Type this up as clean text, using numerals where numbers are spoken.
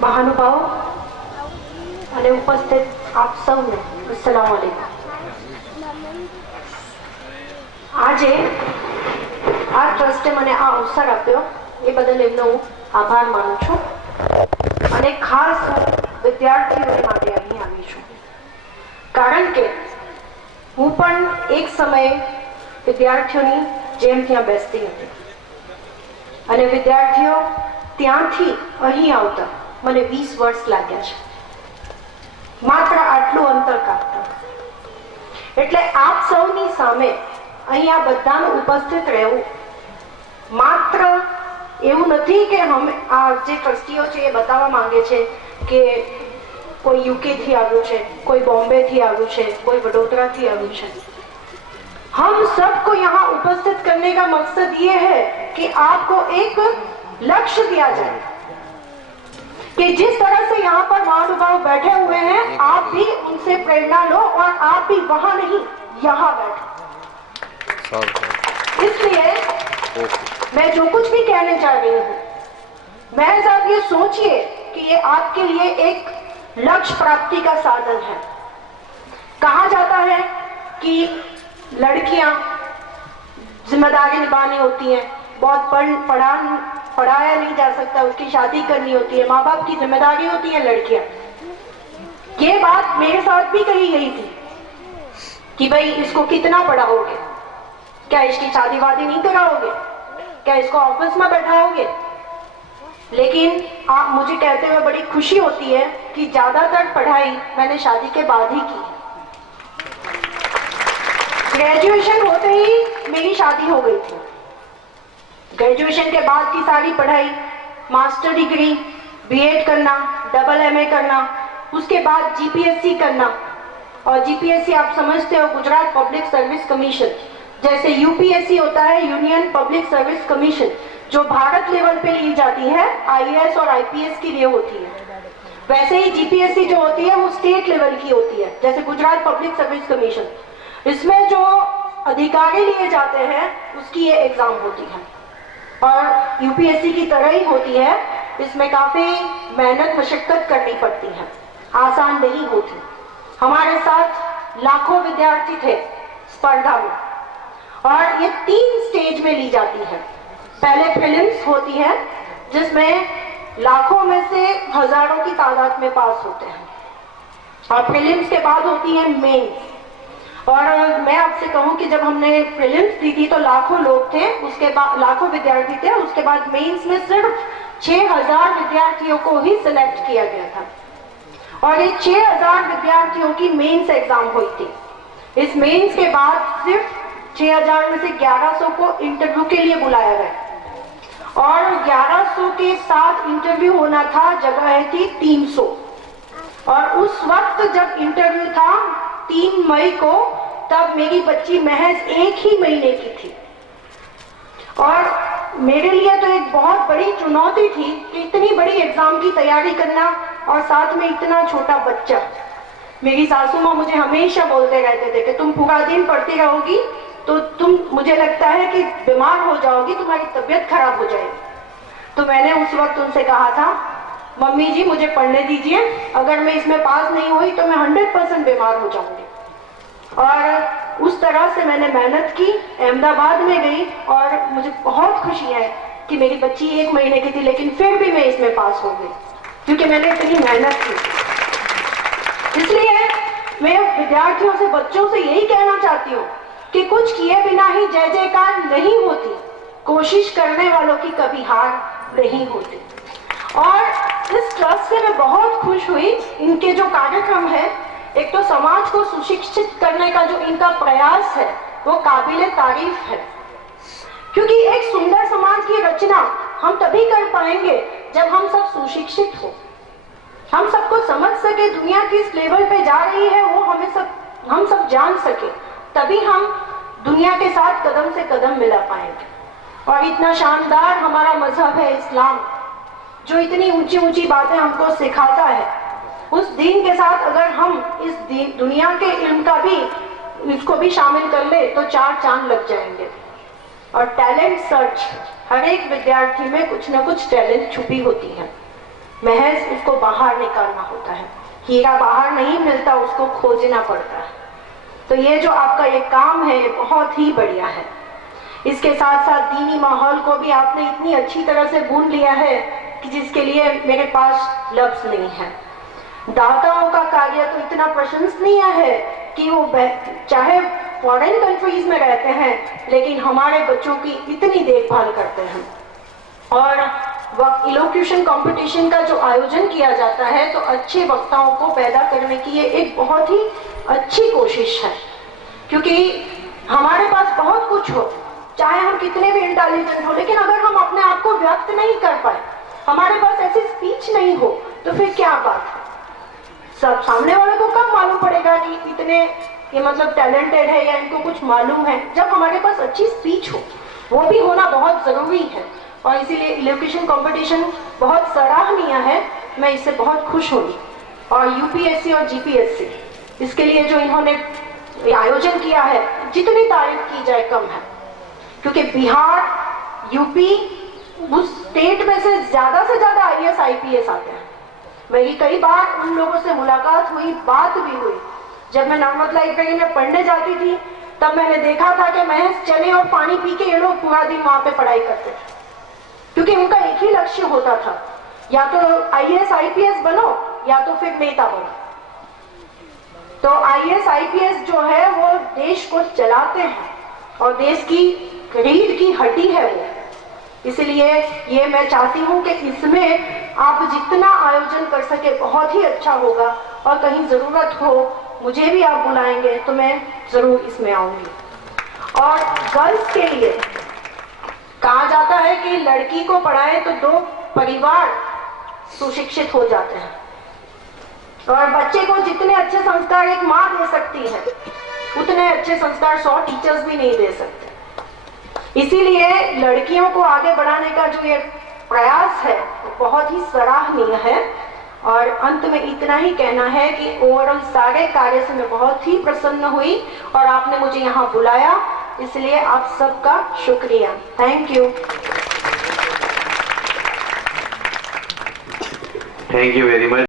મહાનુભાવો અને ઉપસ્થિત આપ સૌને અસ્સલામ વાલેકુમ। આજે આ ટ્રસ્ટે મને આ અવસર આપ્યો એ બદલ એમનો હું આભાર માનું છું અને ખાસ હું વિદ્યાર્થીઓને માટે અહીં આવી છું, કારણ કે હું પણ એક સમયે વિદ્યાર્થીઓની જેમ ત્યાં બેસતી હતી અને વિદ્યાર્થીઓ ત્યાંથી અહીં આવતા મને 20 વર્ષ લાગ્યા છે, માત્ર આટલું અંતર કાપતા। એટલે આપ સૌની સામે અહીં આ બધાનું ઉપસ્થિત રહેવું માત્ર એવું નથી કે અમે આ જે ટ્રસ્ટીઓ છે એ બતાવવા માંગે છે કે કોઈ યુકે થી આવ્યું છે, કોઈ બોમ્બे થી આવ્યું છે, કોઈ વડોदरा થી આવ્યું છે। हम सबको यहाँ उपस्थित करने का मकसद ये है कि आपको एक लक्ष्य दिया जाए कि जिस तरह से यहाँ पर महानुभाव बैठे हुए हैं आप भी उनसे प्रेरणा लो और आप भी वहां नहीं यहाँ बैठो। इसलिए मैं जो कुछ भी कहने चाह रही हूँ, महज आप ये सोचिए कि ये आपके लिए एक लक्ष्य प्राप्ति का साधन है। कहा जाता है कि लड़कियां जिम्मेदारी निभानी होती है, बहुत पढ़ाया नहीं जा सकता, उसकी शादी करनी होती है, माँ बाप की जिम्मेदारी होती है लड़कियां। ये बात मेरे साथ भी कही गई थी कि भाई इसको कितना पढ़ाओगे, क्या इसकी शादी वादी नहीं कराओगे, क्या इसको ऑफिस में बैठाओगे। लेकिन आप मुझे कहते हुए बड़ी खुशी होती है कि ज्यादातर पढ़ाई मैंने शादी के बाद ही की। ग्रेजुएशन होते ही मेरी शादी हो गई थी। ग्रेजुएशन के बाद की सारी पढ़ाई, मास्टर डिग्री, बीएड करना, डबल एमए करना, उसके बाद जीपीएससी करना। और जीपीएससी आप समझते हो गुजरात पब्लिक सर्विस कमीशन, जैसे यूपीएससी होता है यूनियन पब्लिक सर्विस कमीशन, जो भारत लेवल पे ली जाती है, आईएएस और आईपीएस के लिए होती है। वैसे ही जीपीएससी जो होती है वो स्टेट लेवल की होती है, जैसे गुजरात पब्लिक सर्विस कमीशन। इसमें जो अधिकारी लिए जाते हैं उसकी ये एग्जाम होती है और यूपीएससी की तरह ही होती है। इसमें काफी मेहनत मशक्कत करनी पड़ती है, आसान नहीं होती। हमारे साथ लाखों विद्यार्थी थे स्पर्धा में और ये 3 स्टेज में ली जाती है। पहले प्रीलिम्स होती है जिसमें लाखों में से हजारों की तादाद में पास होते हैं और प्रीलिम्स के बाद होती है मेंस। और मैं आपसे कहूं कि जब हमने प्रीलिम्स दी थी तो लाखों लोग थे, उसके बाद लाखों विद्यार्थी थे, उसके बाद मेंस में सिर्फ 6000 विद्यार्थियों को ही सिलेक्ट किया गया था और ये 6000 विद्यार्थियों की मेंस एग्जाम हुई थी। इस मेंस के बाद सिर्फ 6000 में से 1100 को इंटरव्यू के लिए बुलाया गया और 1100 के साथ इंटरव्यू होना था, जगह थी 300। और उस वक्त जब इंटरव्यू था 3 मई को, तब मेरी बच्ची महज 1 ही महीने की थी और मेरे लिए तो एक बहुत बड़ी चुनौती थी कि इतनी बड़ी एग्जाम की तैयारी करना और साथ में इतना छोटा बच्चा। मेरी सासू माँ मुझे हमेशा बोलते रहते थे कि तुम पूरा दिन पढ़ती रहोगी तो तुम, मुझे लगता है कि बीमार हो जाओगी, तुम्हारी तबीयत खराब हो जाएगी। तो मैंने उस वक्त उनसे कहा था, मम्मी जी मुझे पढ़ने दीजिए, अगर मैं इसमें पास नहीं हुई तो मैं 100% बीमार हो जाऊंगी। और उस तरह से मैंने मेहनत की, अहमदाबाद में गई और मुझे बहुत खुशी है कि मेरी बच्ची 1 महीने की थी लेकिन फिर भी मैं इसमें पास हो गई क्योंकि मैंने इतनी मेहनत की। इसलिए मैं विद्यार्थियों से, बच्चों से यही कहना चाहती हूँ कि कुछ किए बिना ही जय जयकार नहीं होती, कोशिश करने वालों की कभी हार नहीं होती। और इस ट्रस्ट से मैं बहुत खुश हुई। इनके जो कार्यक्रम है, एक तो समाज को सुशिक्षित करने का जो इनका प्रयास है वो काबिले तारीफ है, क्योंकि एक सुंदर समाज की रचना हम तभी कर पाएंगे जब हम सब सुशिक्षित हो, हम सबको समझ सके दुनिया किस लेवल पे जा रही है वो हम सब जान सके, तभी हम दुनिया के साथ कदम से कदम मिला पाएंगे। और इतना शानदार हमारा मजहब है इस्लाम, जो इतनी ऊंची ऊंची बातें हमको सिखाता है, उस दीन के साथ अगर हम इस दुनिया के इल्म का भी इसको भी शामिल कर ले तो 4 चांद लग जाएंगे। और टैलेंट सर्च, हर एक विद्यार्थी में कुछ न कुछ टैलेंट छुपी होती है। महज उसको बाहर निकालना होता है। हीरा बाहर नहीं मिलता, उसको खोजना पड़ता है। तो ये जो आपका ये काम है बहुत ही बढ़िया है। इसके साथ साथ दीनी माहौल को भी आपने इतनी अच्छी तरह से बुन लिया है कि जिसके लिए मेरे पास लफ्ज नहीं है। दाताओं का कार्य तो इतना प्रशंसनीय है कि वो चाहे फॉरेन कंट्रीज में रहते हैं लेकिन हमारे बच्चों की इतनी देखभाल करते हैं। और इलोक्यूशन कंपटीशन का जो आयोजन किया जाता है तो अच्छे वक्ताओं को पैदा करने की ये एक बहुत ही अच्छी कोशिश है, क्योंकि हमारे पास बहुत कुछ हो, चाहे हम कितने भी इंटेलिजेंट हो, लेकिन अगर हम अपने आप को व्यक्त नहीं कर पाए, हमारे पास ऐसी स्पीच नहीं हो, तो फिर क्या बात है। सब सामने वाले को कब मालूम पड़ेगा कि इतने ये मतलब टैलेंटेड है या इनको कुछ मालूम है, जब हमारे पास अच्छी स्पीच हो। वो भी होना बहुत जरूरी है और इसीलिए इलोक्यूशन कंपटीशन बहुत सराहनीय है। मैं इससे बहुत खुश हूँ। और यूपीएससी और जीपीएससी इसके लिए जो इन्होंने आयोजन किया है, जितनी तारीफ की जाए कम है, क्योंकि बिहार, यूपी, उस स्टेट में से ज्यादा आईएएस आईपीएस आते हैं। मेरी कई बार उन लोगों से मुलाकात हुई, बात भी हुई। जब मैं नॉर्मल लाइब्रेरी में पढ़ने जाती थी तब मैंने देखा था कि महज चने और पानी पी के ये लोग पूरा दिन वहां पे पढ़ाई करते थे, क्योंकि उनका एक ही लक्ष्य होता था, या तो आईएएस आईपीएस बनो या तो फिर नेता बनो। तो आईएएस आईपीएस जो है वो देश को चलाते हैं और देश की रीढ़ की हड्डी है वो। इसलिए ये मैं चाहती हूँ कि इसमें आप जितना आयोजन कर सके बहुत ही अच्छा होगा, और कहीं जरूरत हो मुझे भी आप बुलाएंगे तो मैं जरूर इसमें आऊंगी। और गर्ल्स के लिए कहा जाता है कि लड़की को पढ़ाए तो 2 परिवार सुशिक्षित हो जाते हैं, और बच्चे को जितने अच्छे संस्कार एक माँ दे सकती है उतने अच्छे संस्कार 100 टीचर्स भी नहीं दे सकते। इसीलिए लड़कियों को आगे बढ़ाने का जो ये प्रयास है वो बहुत ही सराहनीय है। और अंत में इतना ही कहना है कि ओवरऑल सारे कार्य से मैं बहुत ही प्रसन्न हुई और आपने मुझे यहाँ बुलाया, इसलिए आप सबका शुक्रिया। Thank you. Thank you very much.